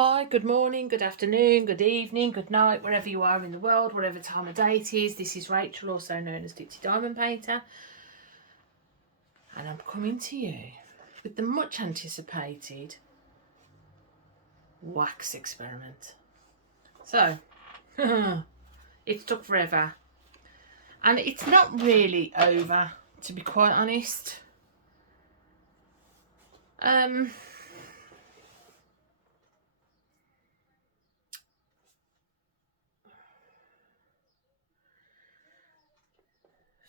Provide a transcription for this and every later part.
Hi, good morning, good afternoon, good evening, good night, wherever you are in the world, whatever time of day it is. This is Rachel, also known as Ditsy Diamond Painter, and I'm coming to you with the much anticipated wax experiment. So, it took forever, and it's not really over, to be quite honest.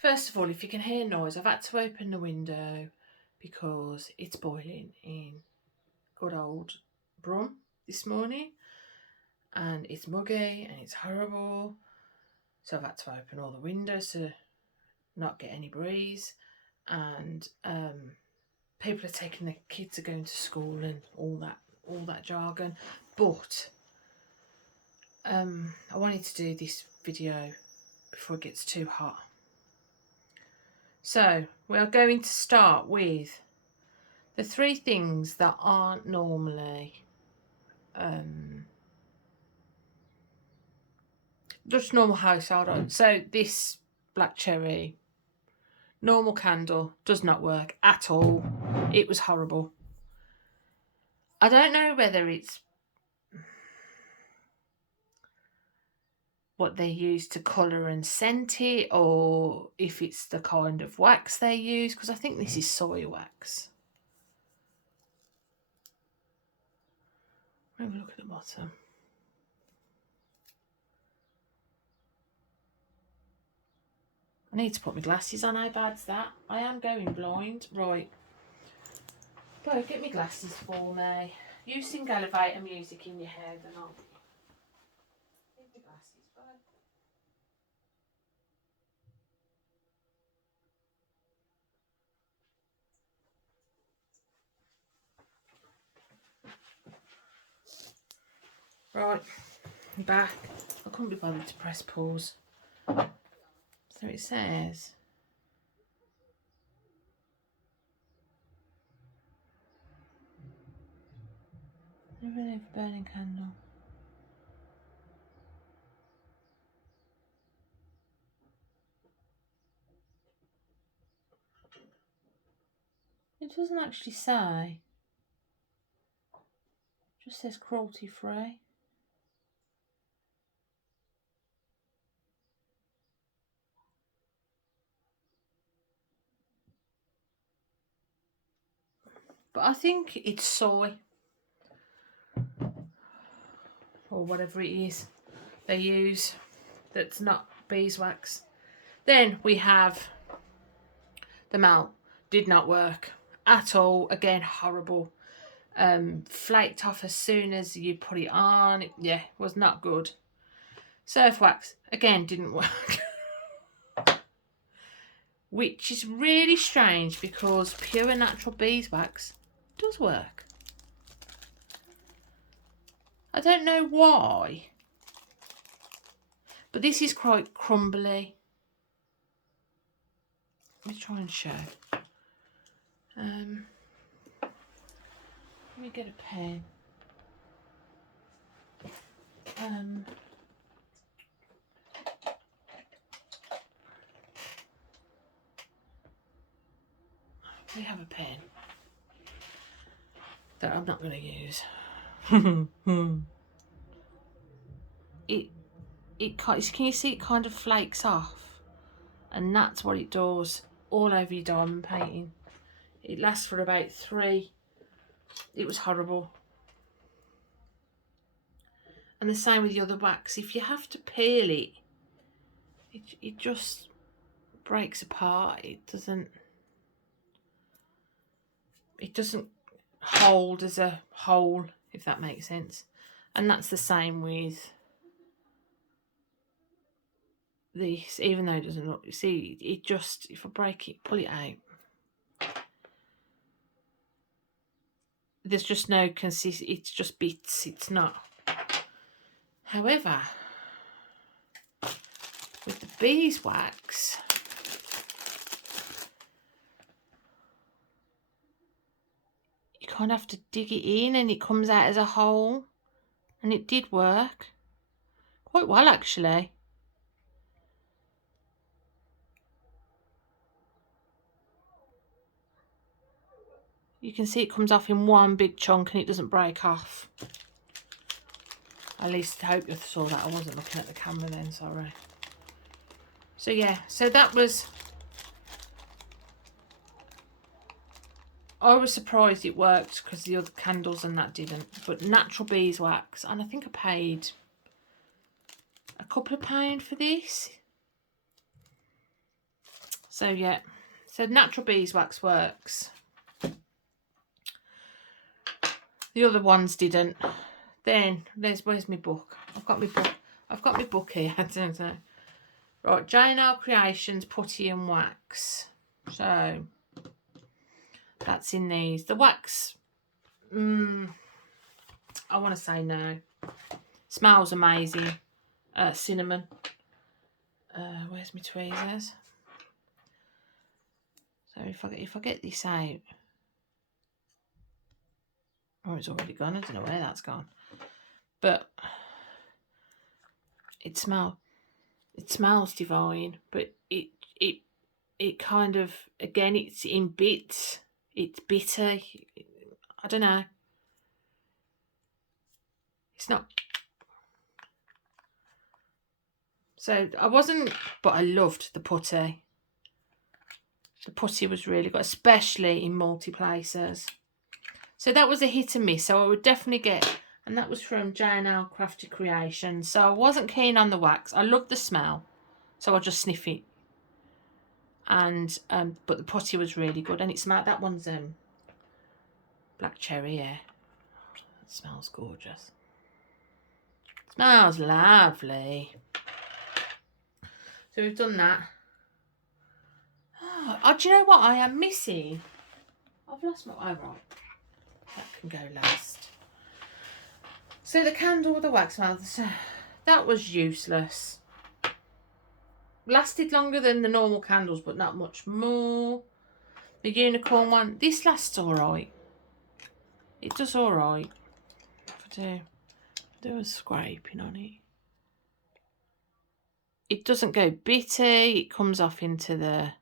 First of all, if you can hear noise, I've had to open the window because it's boiling in good old Brum this morning, and it's muggy and it's horrible, so I've had to open all the windows to not get any breeze, and people are taking their kids are going to school and all that jargon. But I wanted to do this video before it gets too hot. So we are going to start with the three things that aren't normally just normal household items. So this black cherry normal candle does not work at all. It was horrible. I don't know whether it's what they use to colour and scent it, or if it's the kind of wax they use, because I think this is soy wax. Have a look at the bottom. I need to put my glasses on. How bad's that? I am going blind. Right. Go get me glasses for me. You sing elevator music in your head and I'll get the glasses. Bye. Right, I'm back. I couldn't be bothered to press pause. So it says, never leave a burning candle. It doesn't actually say. It just says cruelty free. But I think it's soy, or whatever it is they use that's not beeswax. Then we have the melt. Did not work at all. Again, horrible. Flaked off as soon as you put it on. Yeah, was not good. Surf wax, again, didn't work. Which is really strange because pure natural beeswax does work. I don't know why, but this is quite crumbly. Let me try and show. Let me get a pen. We have a pen that I'm not going to use. Can you see it kind of flakes off? And that's what it does all over your diamond painting. It lasts for about 3. It was horrible. And the same with the other wax. If you have to peel it, it just breaks apart. It doesn't hold as a whole, if that makes sense. And that's the same with this, even though it doesn't look, you see, it just, if I break it, pull it out, there's just no consistency. It's just bits. It's not. However, with the beeswax, you kind of have to dig it in and it comes out as a whole. And it did work. Quite well, actually. You can see it comes off in one big chunk and it doesn't break off. At least I hope you saw that. I wasn't looking at the camera then, sorry. So yeah, so that was... I was surprised it worked because the other candles and that didn't. But natural beeswax, and I think I paid a couple of pounds for this. So yeah, so natural beeswax works. The other ones didn't. Then where's my book? I've got my book here. I don't know. Right, J&L Creations Putty and Wax. So that's in these. The wax, I want to say no. Smells amazing. Cinnamon. Where's my tweezers? So if I get this out, oh, it's already gone. I don't know where that's gone, but it smells divine. But it kind of, again, it's in bits. It's bitter. I don't know. It's not. So I wasn't, but I loved the putty. The putty was really good, especially in multi-places. So that was a hit and miss. So I would definitely get, and that was from J&L Crafted Creations. So I wasn't keen on the wax. I loved the smell, so I just sniff it. And but the putty was really good, and it smelled. That one's black cherry. Yeah, it smells gorgeous. It smells lovely. So we've done that. Oh, do you know what I am missing? I've lost my... Oh, right. That can go last. So the candle with the wax mouth, that was useless. Lasted longer than the normal candles, but not much more. The unicorn one, this lasts alright. It does alright. If I do a scraping on it. It doesn't go bitty. It comes off into the...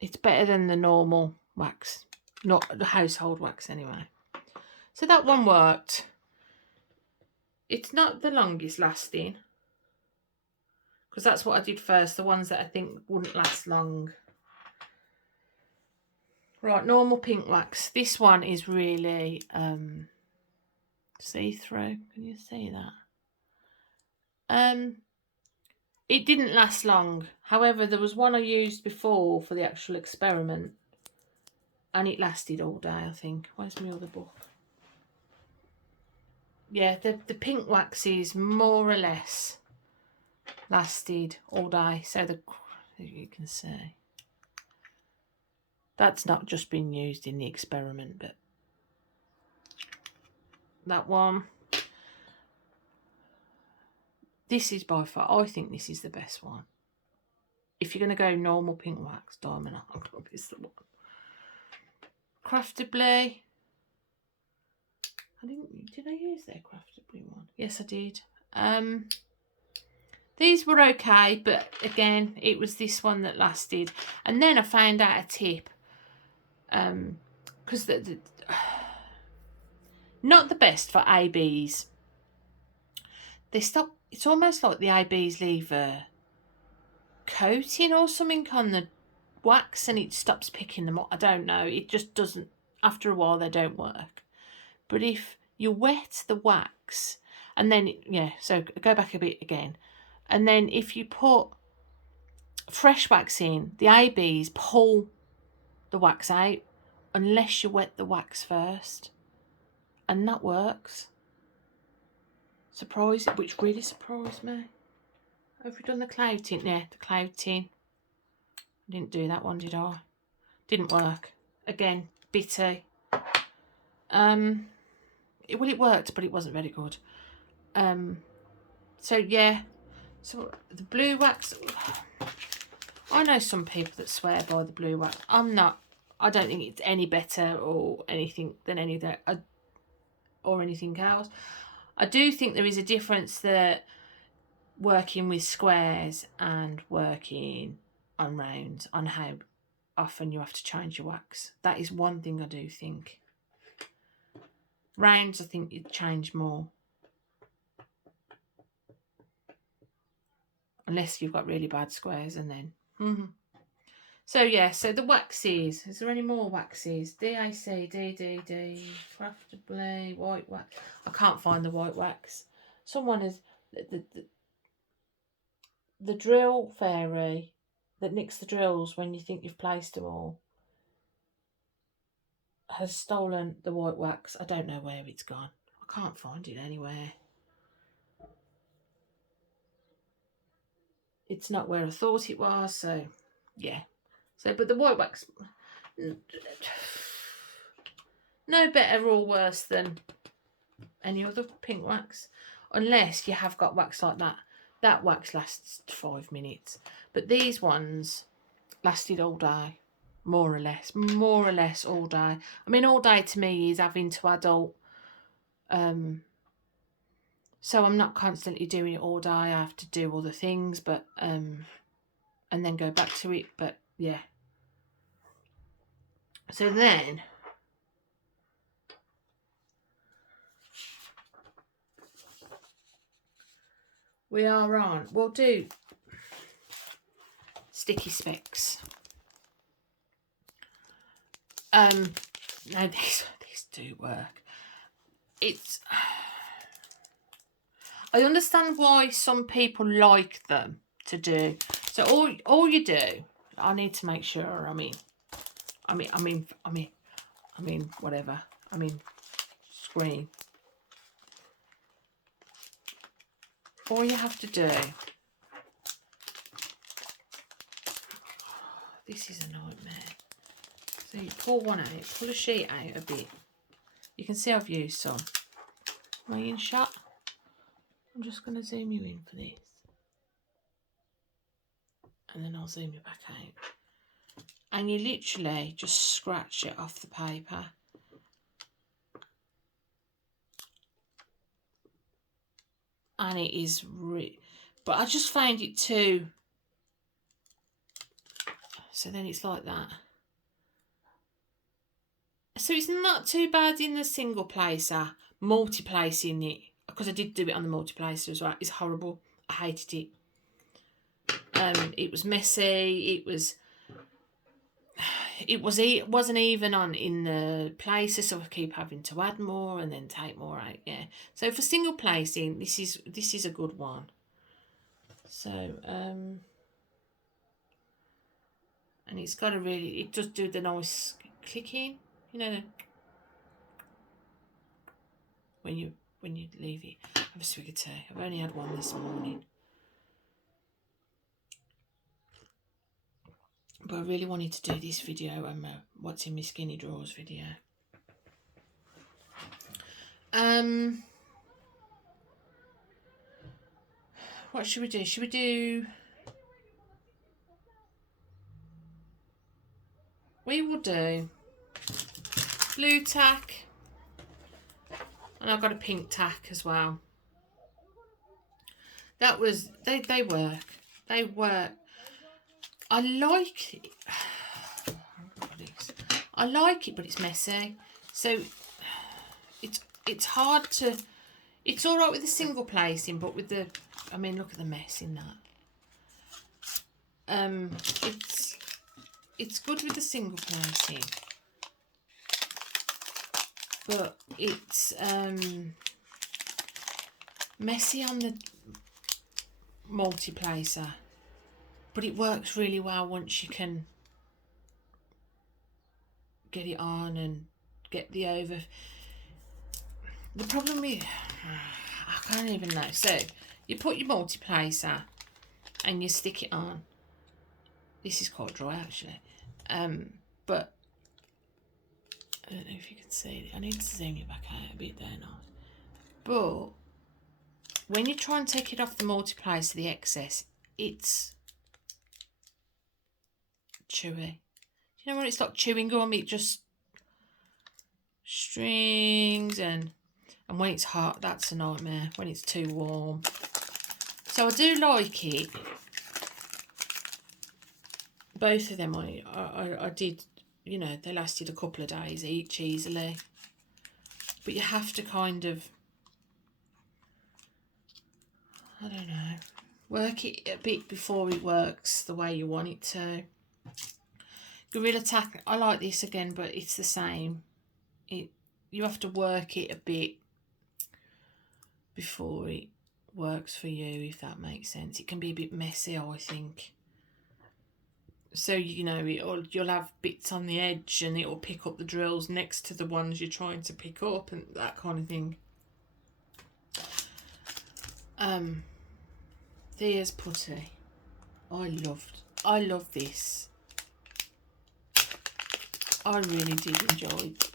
It's better than the normal wax. Not the household wax anyway. So that one worked. It's not the longest lasting, because that's what I did first. The ones that I think wouldn't last long. Right, normal pink wax. This one is really see-through. Can you see that? It didn't last long. However, there was one I used before for the actual experiment, and it lasted all day, I think. Where's my other book? Yeah, the pink waxes more or less lasted all day. So you can see that's not just been used in the experiment, but that one. This is by far, I think this is the best one. If you're going to go normal pink wax, Diamond Art Club is the one. Craftably. Did I use their Craftably one? Yes, I did. These were okay, but again, it was this one that lasted. And then I found out a tip. Because not the best for ABs. They stop. It's almost like the ABs leave a coating or something on the wax, and it stops picking them up. I don't know. It just doesn't. After a while, they don't work. But if you wet the wax, and then, yeah, so go back a bit again. And then if you put fresh wax in, the ABs pull the wax out unless you wet the wax first. And that works. Which really surprised me. Have we done the cloud tint? Yeah, the cloud tint. I didn't do that one, did I? Didn't work. Again, bitty. It worked, but it wasn't very good. So yeah. So the blue wax. I know some people that swear by the blue wax. I'm not I don't think it's any better or anything than anything else. I do think there is a difference that working with squares and working on rounds, on how often you have to change your wax. That is one thing I do think. Rounds, I think you'd change more. Unless you've got really bad squares, and then... So yeah, so the waxes. Is there any more waxes? DAC, DDD, craftably, white wax. I can't find the white wax. Someone has... The drill fairy that nicks the drills when you think you've placed them all has stolen the white wax. I don't know where it's gone. I can't find it anywhere. It's not where I thought it was, so yeah. So, but the white wax, no better or worse than any other pink wax, unless you have got wax like that. That wax lasts 5 minutes, but these ones lasted all day, more or less all day. I mean, all day to me is having to adult, so I'm not constantly doing it all day. I have to do other things, but and then go back to it. But yeah. So then we are on. We'll do sticky specs. No, these do work. I understand why some people like them to do. So all you do, I need to make sure. I mean, whatever. I mean, screen. All you have to do. This is a nightmare. So you pull one out, pull a sheet out a bit. You can see I've used some. Am I in shot? I'm just going to zoom you in for this. And then I'll zoom you back out. And you literally just scratch it off the paper. And it is but I just find it too... So then it's like that. So it's not too bad in the single placer. Multi-placing it, because I did do it on the multi-placer as well, it's horrible. I hated it. It was messy. It wasn't even on in the placer, so I keep having to add more and then take more out. Yeah. So for single placing, this is a good one. So and it's got a really, it does do the nice clicking, you know, when you leave it. Have a swig of tea. I've only had one this morning. But I really wanted to do this video and what's in my skinny drawers video. What should we do? Should we do... We will do blue tack. And I've got a pink tack as well. That was... They work. They work. I like it. I like it, but it's messy. So it's hard to... It's all right with the single placing, but with the... I mean, look at the mess in that. It's good with the single placing, but it's messy on the multi-placer. But it works really well once you can get it on and get the over. The problem with... I can't even know. So, you put your multi-placer and you stick it on. This is quite dry, actually. But, I don't know if you can see it. I need to zoom you back out a bit there now. But, when you try and take it off the multi-placer, the excess, it's... chewy. You know when it's like chewing gum, it just strings, and when it's hot, that's a nightmare, when it's too warm. So I do like it. Both of them I did, you know, they lasted a couple of days each easily. But you have to kind of, I don't know, work it a bit before it works the way you want it to. Gorilla Tack, I like this again, but it's the same. You have to work it a bit before it works for you, if that makes sense. It can be a bit messy, I think. So, you know, you'll have bits on the edge and it'll pick up the drills next to the ones you're trying to pick up and that kind of thing. There's Putty. I love this. I really did enjoy it.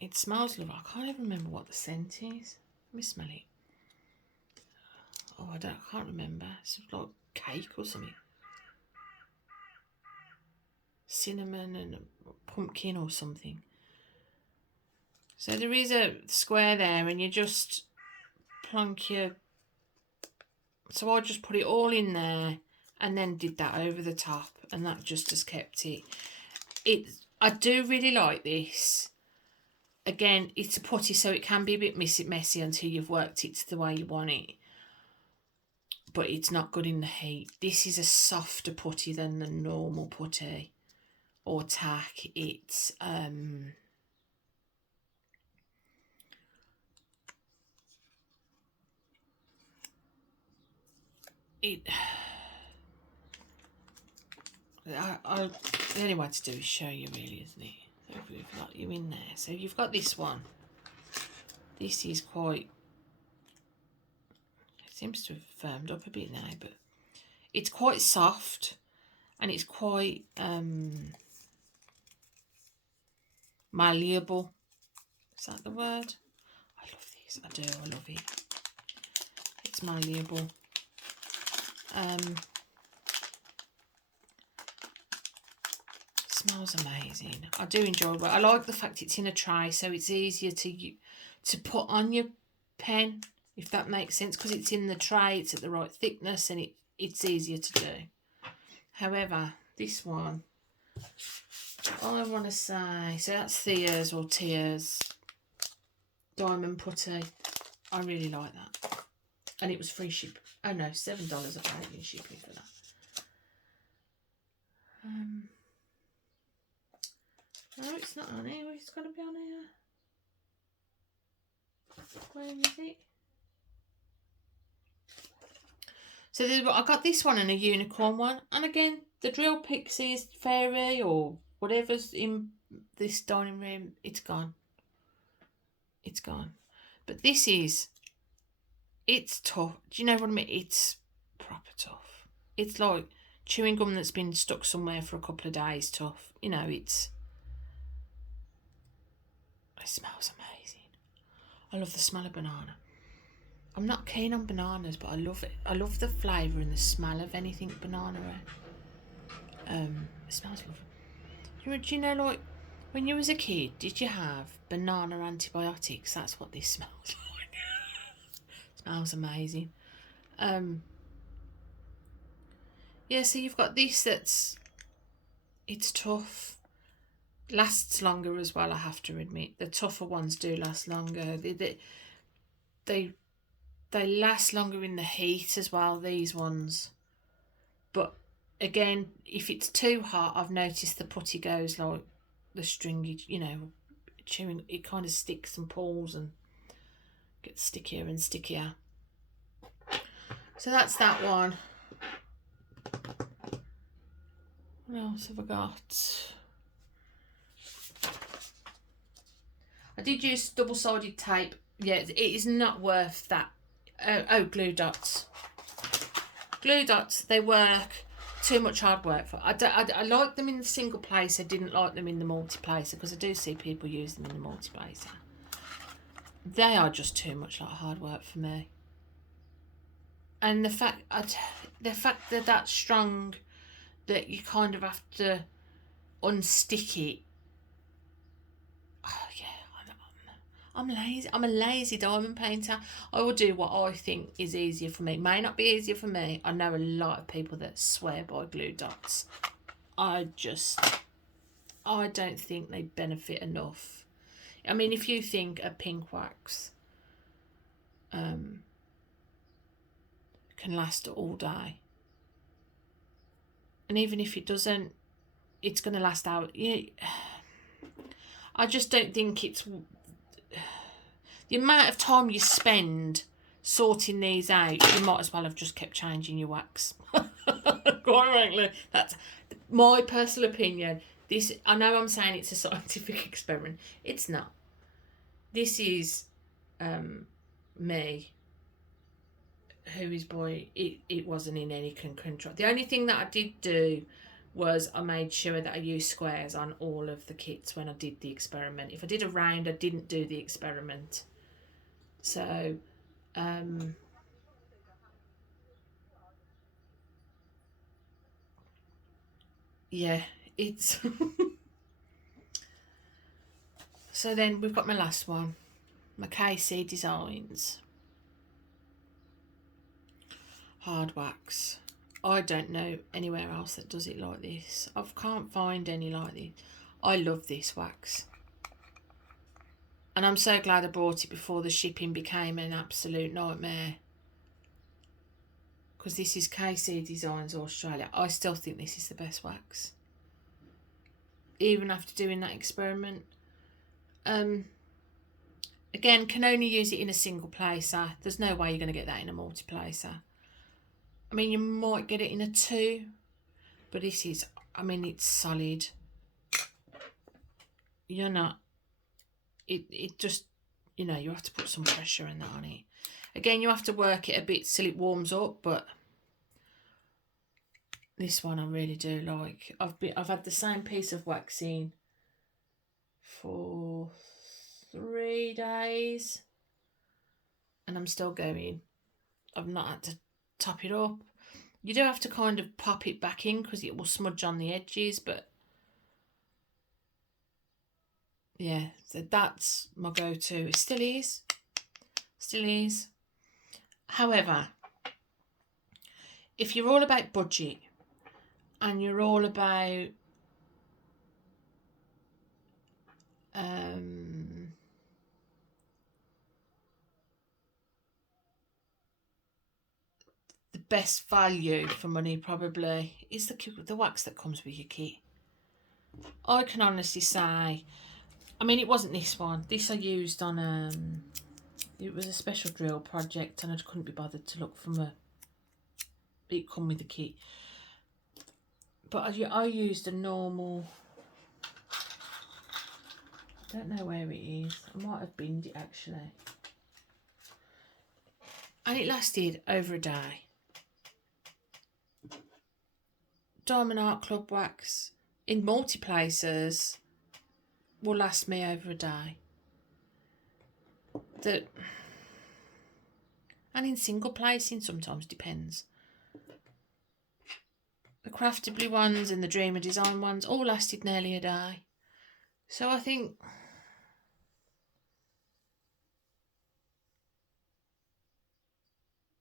It smells lovely. I can't even remember what the scent is. Let me smell it. Oh, I can't remember. It's like cake or something. Cinnamon and pumpkin or something. So there is a square there, and you just plonk your... So I just put it all in there and then did that over the top, and that just has kept it. I do really like this. Again, it's a putty, so it can be a bit messy until you've worked it to the way you want it. But it's not good in the heat. This is a softer putty than the normal putty or tack. It's I the only way to do is show you, really, isn't it? So if we've got you in there, so you've got this one. This is quite, it seems to have firmed up a bit now, but it's quite soft and it's quite malleable. Is that the word? I love this. I love it. It's malleable. Smells amazing. I do enjoy it. I like the fact it's in a tray, so it's easier to put on your pen, if that makes sense, because it's in the tray, it's at the right thickness, and it's easier to do. However, this one, I want to say, so that's Thea's or Tia's diamond putty. I really like that, and it was free ship. Oh no, $7 I paid in shipping for that. No, it's not on here. It's got to be on here. Where is it? So I got this one and a unicorn one. And again, the drill pixies, fairy or whatever's in this dining room, it's gone. It's gone. But this is, it's tough. Do you know what I mean? It's proper tough. It's like chewing gum that's been stuck somewhere for a couple of days tough. You know, it smells amazing. I love the smell of banana. I'm not keen on bananas, but I love it. I love the flavour and the smell of anything banana. It smells lovely. Do you know, like, when you was a kid, did you have banana antibiotics? That's what this smells like. Smells amazing. Yeah, so you've got this it's tough. Lasts longer as well, I have to admit. The tougher ones do last longer. They last longer in the heat as well, these ones. But again, if it's too hot, I've noticed the putty goes like the stringy, you know, chewing, it kind of sticks and pulls and gets stickier and stickier. So that's that one. What else have I got? I did use double-sided tape. Yeah, it is not worth that. Oh, glue dots. Glue dots, they work. Too much hard work for. I like them in the single place. I didn't like them in the multi-placer, because I do see people use them in the multi-placer. They are just too much like hard work for me. And the fact that that's strong that you kind of have to unstick it. Oh yeah, I'm lazy. I'm a lazy diamond painter. I will do what I think is easier for me. May not be easier for me. I know a lot of people that swear by glue dots. I don't think they benefit enough. I mean, if you think a pink wax can last all day, and even if it doesn't, it's going to last out. I just don't think it's the amount of time you spend sorting these out. You might as well have just kept changing your wax. Quite frankly, that's my personal opinion. This, I know I'm saying it's a scientific experiment. It's not. This is me, who is boy. It wasn't in any control. The only thing that I did do was I made sure that I used squares on all of the kits when I did the experiment. If I did a round, I didn't do the experiment. So, yeah, it's... So then we've got my last one, my KC Designs hard wax. I don't know anywhere else that does it like this. I can't find any like this. I love this wax. And I'm so glad I bought it before the shipping became an absolute nightmare. Because this is KC Designs Australia. I still think this is the best wax. Even after doing that experiment. Again, can only use it in a single placer. There's no way you're going to get that in a multi-placer. I mean, you might get it in a 2, but this is, I mean, it's solid. You're not, it just, you know, you have to put some pressure in that on it. Again, you have to work it a bit till it warms up, but this one I really do like. I've had the same piece of wax in for 3 days and I'm still going. I've not had to top it up. You do have to kind of pop it back in because it will smudge on the edges, but yeah, so that's my go-to. It still is. However, if you're all about budget and you're all about the best value for money probably is the wax that comes with your kit. I can honestly say, I mean, it wasn't this one. This I used on it was a special drill project and I couldn't be bothered to look from it come with the kit. But I used a normal, I don't know where it is. I might have binned it actually. And it lasted over a day. Diamond Art Club wax in multi-placers will last me over a day. And in single placing sometimes depends. The Craftably ones and the Dreamer Design ones all lasted nearly a day. So I think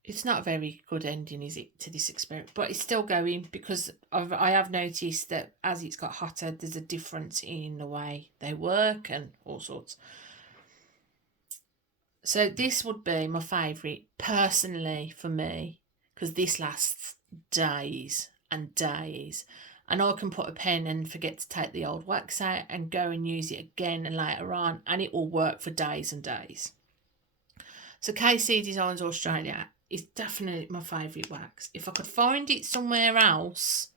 it's not a very good ending, is it, to this experiment? But it's still going because I have noticed that as it's got hotter, there's a difference in the way they work and all sorts. So this would be my favourite, personally, for me, because this lasts days and days. And I can put a pen and forget to take the old wax out and go and use it again and later on, and it will work for days and days. So KC Designs Australia is definitely my favourite wax. If I could find it somewhere else,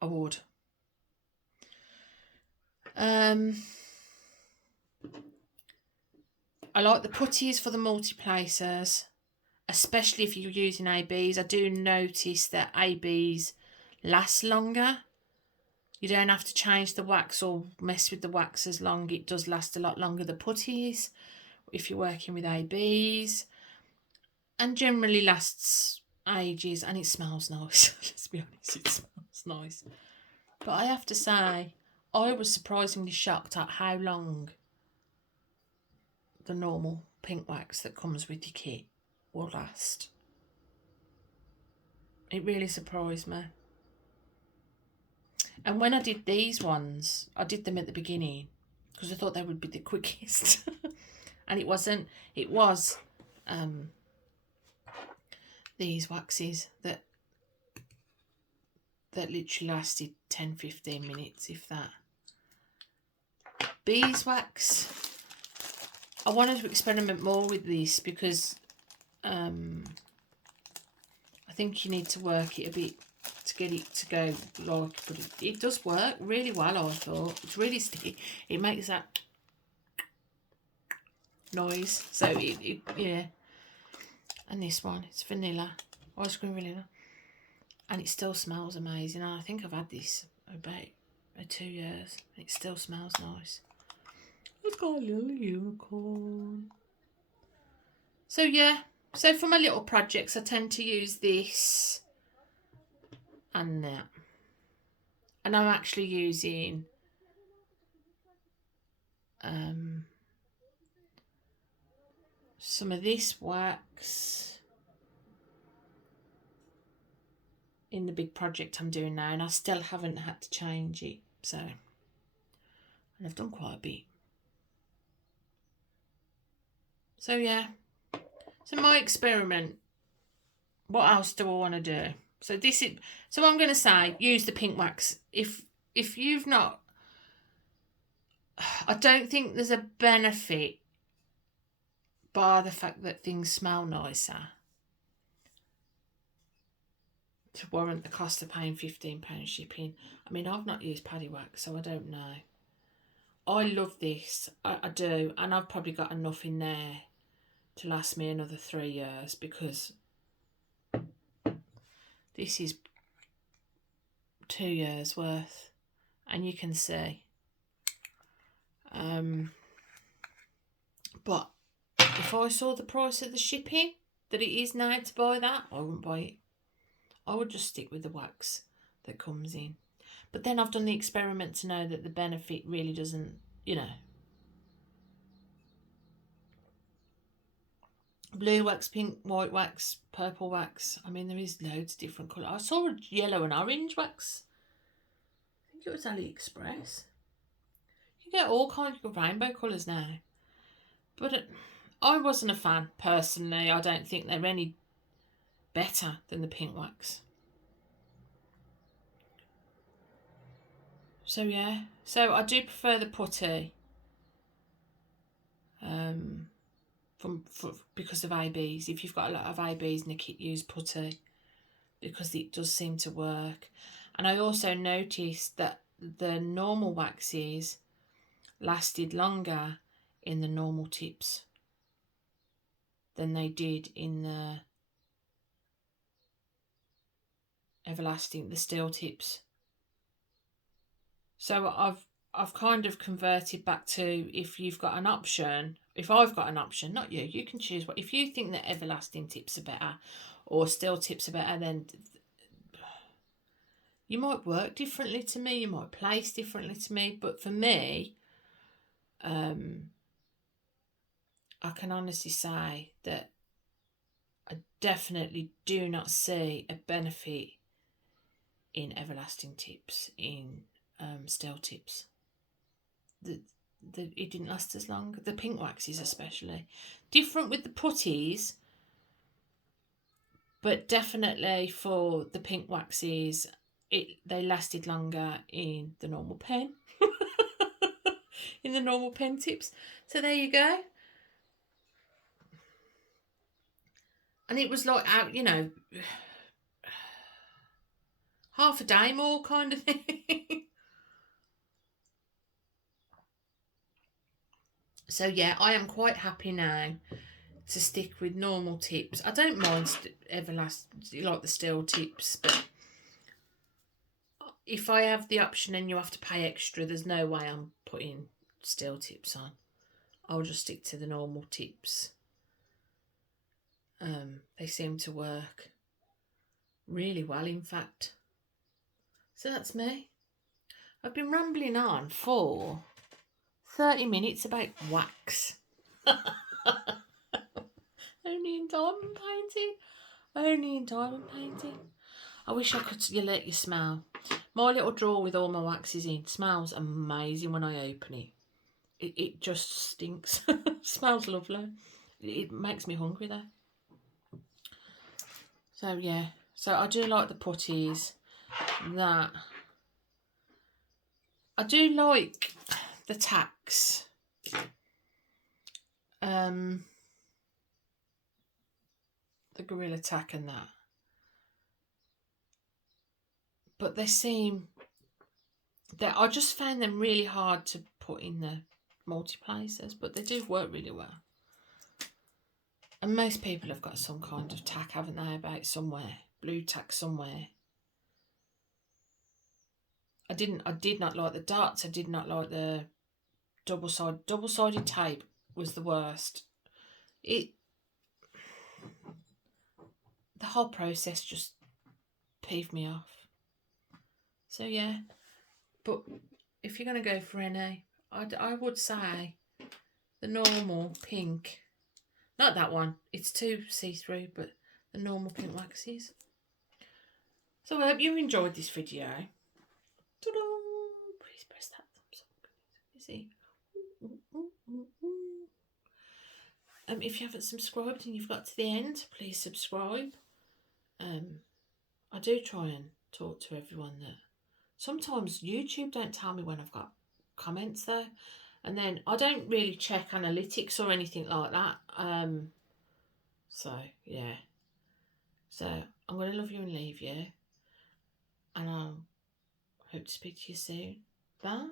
I would. I like the putties for the multi-placers, especially if you're using ABs. I do notice that ABs last longer. You don't have to change the wax or mess with the wax as long. It does last a lot longer, the putties, if you're working with ABs. And generally lasts, ages and it smells nice. Let's be honest, it smells nice. But I have to say, I was surprisingly shocked at how long the normal pink wax that comes with your kit will last. It really surprised me. And when I did these ones, I did them at the beginning because I thought they would be the quickest. And it wasn't. It was these waxes that literally lasted 10-15 minutes, if that. Beeswax. I wanted to experiment more with this because I think you need to work it a bit to get it to go like, but it does work really well, I thought. It's really sticky. It makes that noise. So it yeah. And this one, it's vanilla, ice cream vanilla. And it still smells amazing. And I think I've had this about 2 years. It still smells nice. It's got a little unicorn. So yeah. So for my little projects, I tend to use this and that. And I'm actually using some of this wax in the big project I'm doing now, and I still haven't had to change it. So, and I've done quite a bit. So yeah. So my experiment. What else do I want to do? So this is. So I'm going to say use the pink wax. If you've not, I don't think there's a benefit bar the fact that things smell nicer to warrant the cost of paying £15 shipping. I mean, I've not used paddy wax, so I don't know. I love this. I do, and I've probably got enough in there to last me another 3 years because this is 2 years worth, and you can see. But if I saw the price of the shipping that it is now to buy that, I wouldn't buy it. I would just stick with the wax that comes in. But then I've done the experiment to know that the benefit really doesn't, you know. Blue wax, pink, white wax, purple wax. I mean, there is loads of different colours. I saw a yellow and orange wax. I think it was AliExpress. You get all kinds of rainbow colours now. But I wasn't a fan, personally. I don't think they're any better than the pink wax. So yeah. So I do prefer the putty. Because of ABs. If you've got a lot of ABs in a kit, use putty because it does seem to work. And I also noticed that the normal waxes lasted longer in the normal tips than they did in the the steel tips. So I've kind of converted back to, if you've got an option, if I've got an option, not you, you can choose what. If you think that everlasting tips are better or steel tips are better, then you might work differently to me, you might place differently to me. But for me, I can honestly say that I definitely do not see a benefit in everlasting tips, in steel tips. It didn't last as long. The pink waxes especially. Different with the putties, but definitely for the pink waxes, they lasted longer in the normal pen. In the normal pen tips. So there you go. And it was like, you know, half a day more kind of thing. So yeah, I am quite happy now to stick with normal tips. I don't mind everlasting, like the steel tips, but if I have the option and you have to pay extra, there's no way I'm putting steel tips on. I'll just stick to the normal tips. They seem to work. really well, in fact. So that's me. I've been rambling on for 30 minutes about wax. Only in diamond painting. Only in diamond painting. I wish I could let you smell. My little drawer with all my waxes in smells amazing when I open it. It just stinks. Smells lovely. It makes me hungry though. So yeah. So I do like the putties. That. I do like the tacks. The Gorilla Tack and that. But they seem that I just found them really hard to put in the multi-placers, but they do work really well. And most people have got some kind of tack, haven't they, about somewhere. Blue tack somewhere. I did not like the dots. I did not like the double-sided tape was the worst. The whole process just peeved me off. So yeah, but if you're going to go for any, I would say the normal pink. Not that one, it's too see-through, but the normal pink waxes. So I hope you enjoyed this video. Ta-da! Please press that thumbs up. You see? If you haven't subscribed and you've got to the end, please subscribe. I do try and talk to everyone that. Sometimes YouTube don't tell me when I've got comments though. And then I don't really check analytics or anything like that. So, yeah. So, I'm going to love you and leave you. And I'll hope to speak to you soon. Bye.